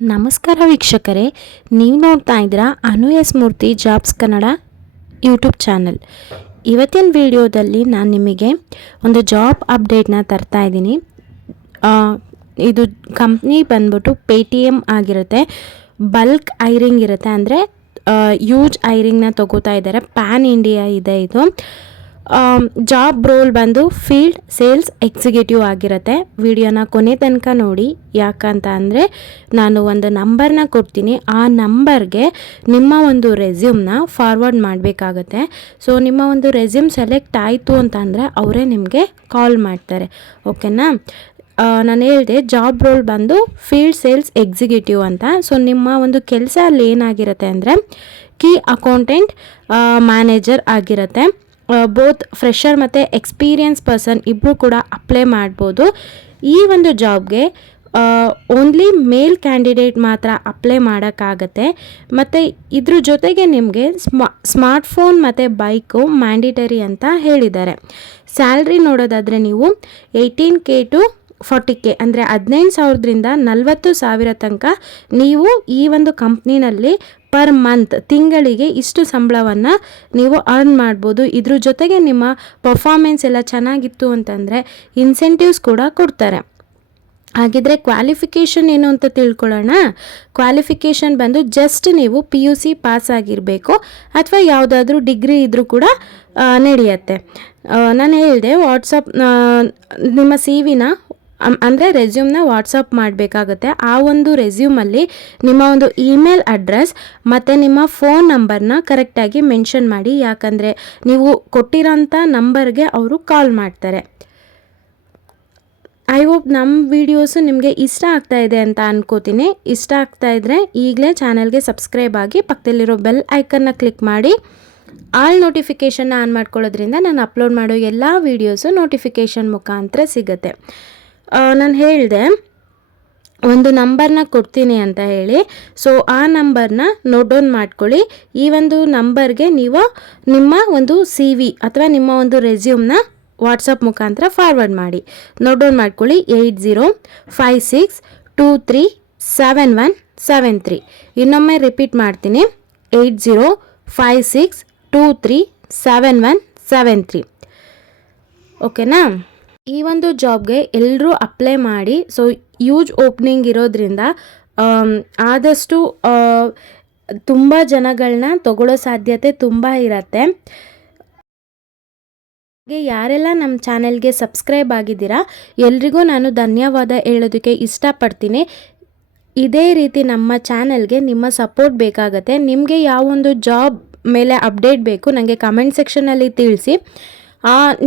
ನಮಸ್ಕಾರ ವೀಕ್ಷಕರೇ, ನೀವು ನೋಡ್ತಾ ಇದ್ದೀರಾ ಅನು ಎಸ್ ಮೂರ್ತಿ ಜಾಬ್ಸ್ ಕನ್ನಡ ಯೂಟ್ಯೂಬ್ ಚಾನಲ್. ಇವತ್ತಿನ ವಿಡಿಯೋದಲ್ಲಿ ನಾನು ನಿಮಗೆ ಒಂದು ಜಾಬ್ ಅಪ್ಡೇಟ್ನ ತರ್ತಾ ಇದ್ದೀನಿ. ಇದು ಕಂಪ್ನಿ ಬಂದ್ಬಿಟ್ಟು ಪೇಟಿಎಮ್ ಆಗಿರುತ್ತೆ. ಬಲ್ಕ್ ಐರಿಂಗ್ ಇರುತ್ತೆ, ಅಂದರೆ ಯೂಜ್ ಐರಿಂಗ್ನ ತಗೋತಾ ಇದ್ದಾರೆ. ಪ್ಯಾನ್ ಇಂಡಿಯಾ ಇದೆ ಇದು. ಜಾಬ್ ರೋಲ್ ಬಂದು ಫೀಲ್ಡ್ ಸೇಲ್ಸ್ ಎಕ್ಸಿಕ್ಯೂಟಿವ್ ಆಗಿರುತ್ತೆ. ವಿಡಿಯೋನ ಕೊನೆ ತನಕ ನೋಡಿ, ಯಾಕಂತ ಅಂದರೆ ನಾನು ಒಂದು ನಂಬರ್ನ ಕೊಡ್ತೀನಿ. ಆ ನಂಬರ್ಗೆ ನಿಮ್ಮ ಒಂದು ರೆಸ್ಯೂಮ್ನ ಫಾರ್ವರ್ಡ್ ಮಾಡಬೇಕಾಗತ್ತೆ. ಸೊ ನಿಮ್ಮ ಒಂದು ರೆಸ್ಯೂಮ್ ಸೆಲೆಕ್ಟ್ ಆಯಿತು ಅಂತ ಅಂದರೆ ಅವರೇ ನಿಮಗೆ ಕಾಲ್ ಮಾಡ್ತಾರೆ. ಓಕೆನಾ? ನಾನು ಹೇಳಿದೆ ಜಾಬ್ ರೋಲ್ ಬಂದು ಫೀಲ್ಡ್ ಸೇಲ್ಸ್ ಎಕ್ಸಿಕ್ಯೂಟಿವ್ ಅಂತ. ಸೊ ನಿಮ್ಮ ಒಂದು ಕೆಲಸ ಅಲ್ಲಿ ಏನಾಗಿರುತ್ತೆ ಅಂದರೆ ಕೀ ಅಕೌಂಟೆಂಟ್ ಮ್ಯಾನೇಜರ್ ಆಗಿರುತ್ತೆ. ಬೋತ್ ಫ್ರೆಷರ್ ಮತ್ತು ಎಕ್ಸ್ಪೀರಿಯನ್ಸ್ ಪರ್ಸನ್ ಇಬ್ಬರು ಕೂಡ ಅಪ್ಲೈ ಮಾಡ್ಬೋದು. ಈ ಒಂದು ಜಾಬ್ಗೆ ಓನ್ಲಿ ಮೇಲ್ ಕ್ಯಾಂಡಿಡೇಟ್ ಮಾತ್ರ ಅಪ್ಲೈ ಮಾಡೋಕ್ಕಾಗತ್ತೆ. ಮತ್ತು ಇದ್ರ ಜೊತೆಗೆ ನಿಮಗೆ ಸ್ಮಾರ್ಟ್ಫೋನ್ ಮತ್ತು ಬೈಕು ಮ್ಯಾಂಡಿಟರಿ ಅಂತ ಹೇಳಿದ್ದಾರೆ. ಸ್ಯಾಲ್ರಿ ನೋಡೋದಾದರೆ ನೀವು 18K to 40K, ಅಂದರೆ 15,000ರಿಂದ 40,000 ತನಕ ನೀವು ಈ ಒಂದು ಕಂಪ್ನಿನಲ್ಲಿ ಪರ್ ಮಂತ್ ತಿಂಗಳಿಗೆ ಇಷ್ಟು ಸಂಬಳವನ್ನು ನೀವು ಅರ್ನ್ ಮಾಡ್ಬೋದು. ಇದ್ರ ಜೊತೆಗೆ ನಿಮ್ಮ ಪರ್ಫಾರ್ಮೆನ್ಸ್ ಎಲ್ಲ ಚೆನ್ನಾಗಿತ್ತು ಅಂತಂದರೆ ಇನ್ಸೆಂಟಿವ್ಸ್ ಕೂಡ ಕೊಡ್ತಾರೆ. ಹಾಗಿದ್ರೆ ಕ್ವಾಲಿಫಿಕೇಷನ್ ಏನು ಅಂತ ತಿಳ್ಕೊಳ್ಳೋಣ. ಕ್ವಾಲಿಫಿಕೇಷನ್ ಬಂದು ಜಸ್ಟ್ ನೀವು PUC ಪಾಸ್ ಆಗಿರಬೇಕು, ಅಥವಾ ಯಾವುದಾದ್ರೂ ಡಿಗ್ರಿ ಇದ್ದರೂ ಕೂಡ ನಡೆಯುತ್ತೆ. ನಾನು ಹೇಳಿದೆ ವಾಟ್ಸಪ್ ನಿಮ್ಮ CV-ನ ಅಂದರೆ ರೆಸ್ಯೂಮ್ನ ವಾಟ್ಸಪ್ ಮಾಡಬೇಕಾಗುತ್ತೆ. ಆ ಒಂದು ರೆಸ್ಯೂಮಲ್ಲಿ ನಿಮ್ಮ ಒಂದು ಇಮೇಲ್ ಅಡ್ರೆಸ್ ಮತ್ತು ನಿಮ್ಮ ಫೋನ್ ನಂಬರ್ನ ಕರೆಕ್ಟಾಗಿ ಮೆನ್ಷನ್ ಮಾಡಿ, ಯಾಕಂದರೆ ನೀವು ಕೊಟ್ಟಿರೋಂಥ ನಂಬರ್ಗೆ ಅವರು ಕಾಲ್ ಮಾಡ್ತಾರೆ. ಐ ಹೋಪ್ ನಮ್ಮ ವೀಡಿಯೋಸು ನಿಮಗೆ ಇಷ್ಟ ಆಗ್ತಾ ಇದೆ ಅಂತ ಅನ್ಕೋತೀನಿ. ಇಷ್ಟ ಆಗ್ತಾ ಇದ್ದರೆ ಈಗಲೇ ಚಾನಲ್ಗೆ ಸಬ್ಸ್ಕ್ರೈಬ್ ಆಗಿ ಪಕ್ಕದಲ್ಲಿರೋ ಬೆಲ್ ಐಕನ್ನ ಕ್ಲಿಕ್ ಮಾಡಿ ಆಲ್ ನೋಟಿಫಿಕೇಷನ್ನ ಆನ್ ಮಾಡ್ಕೊಳ್ಳೋದ್ರಿಂದ ನಾನು ಅಪ್ಲೋಡ್ ಮಾಡೋ ಎಲ್ಲ ವೀಡಿಯೋಸು ನೋಟಿಫಿಕೇಷನ್ ಮುಖಾಂತರ ಸಿಗುತ್ತೆ. ನಾನು ಹೇಳಿದೆ ಒಂದು ನಂಬರ್ನ ಕೊಡ್ತೀನಿ ಅಂತ ಹೇಳಿ. ಸೊ ಆ ನಂಬರ್ನ ನೋಟ್ ಡೌನ್ ಮಾಡ್ಕೊಳ್ಳಿ. ಈ ಒಂದು ನಂಬರ್ಗೆ ನೀವು ನಿಮ್ಮ ಒಂದು CV ಅಥವಾ ನಿಮ್ಮ ಒಂದು ರೆಸ್ಯೂಮ್ನ ವಾಟ್ಸಪ್ ಮುಖಾಂತರ ಫಾರ್ವರ್ಡ್ ಮಾಡಿ. ನೋಟ್ ಡೌನ್ ಮಾಡ್ಕೊಳ್ಳಿ. 8056237173. ಇನ್ನೊಮ್ಮೆ ರಿಪೀಟ್ ಮಾಡ್ತೀನಿ, 8056237173. ಓಕೆನಾ? ಈ ಒಂದು ಜಾಬ್ಗೆ ಎಲ್ಲರೂ ಅಪ್ಲೈ ಮಾಡಿ. ಸೊ ಯೂಜ್ ಓಪನಿಂಗ್ ಇರೋದ್ರಿಂದ ಆದಷ್ಟು ತುಂಬ ಜನಗಳನ್ನ ತಗೊಳ್ಳೋ ಸಾಧ್ಯತೆ ತುಂಬ ಇರುತ್ತೆ. ಯಾರೆಲ್ಲ ನಮ್ಮ ಚಾನೆಲ್ಗೆ ಸಬ್ಸ್ಕ್ರೈಬ್ ಆಗಿದ್ದೀರಾ ಎಲ್ರಿಗೂ ನಾನು ಧನ್ಯವಾದ ಹೇಳೋದಕ್ಕೆ ಇಷ್ಟಪಡ್ತೀನಿ. ಇದೇ ರೀತಿ ನಮ್ಮ ಚಾನೆಲ್ಗೆ ನಿಮ್ಮ ಸಪೋರ್ಟ್ ಬೇಕಾಗತ್ತೆ. ನಿಮಗೆ ಯಾವೊಂದು ಜಾಬ್ ಮೇಲೆ ಅಪ್ಡೇಟ್ ಬೇಕು ನನಗೆ ಕಮೆಂಟ್ ಸೆಕ್ಷನಲ್ಲಿ ತಿಳಿಸಿ.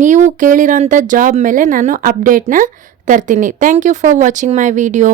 ನೀವು ಕೇಳಿರೋಂಥ ಜಾಬ್ ಮೇಲೆ ನಾನು ಅಪ್ಡೇಟ್ನ ತರ್ತೀನಿ. Thank you for watching my video.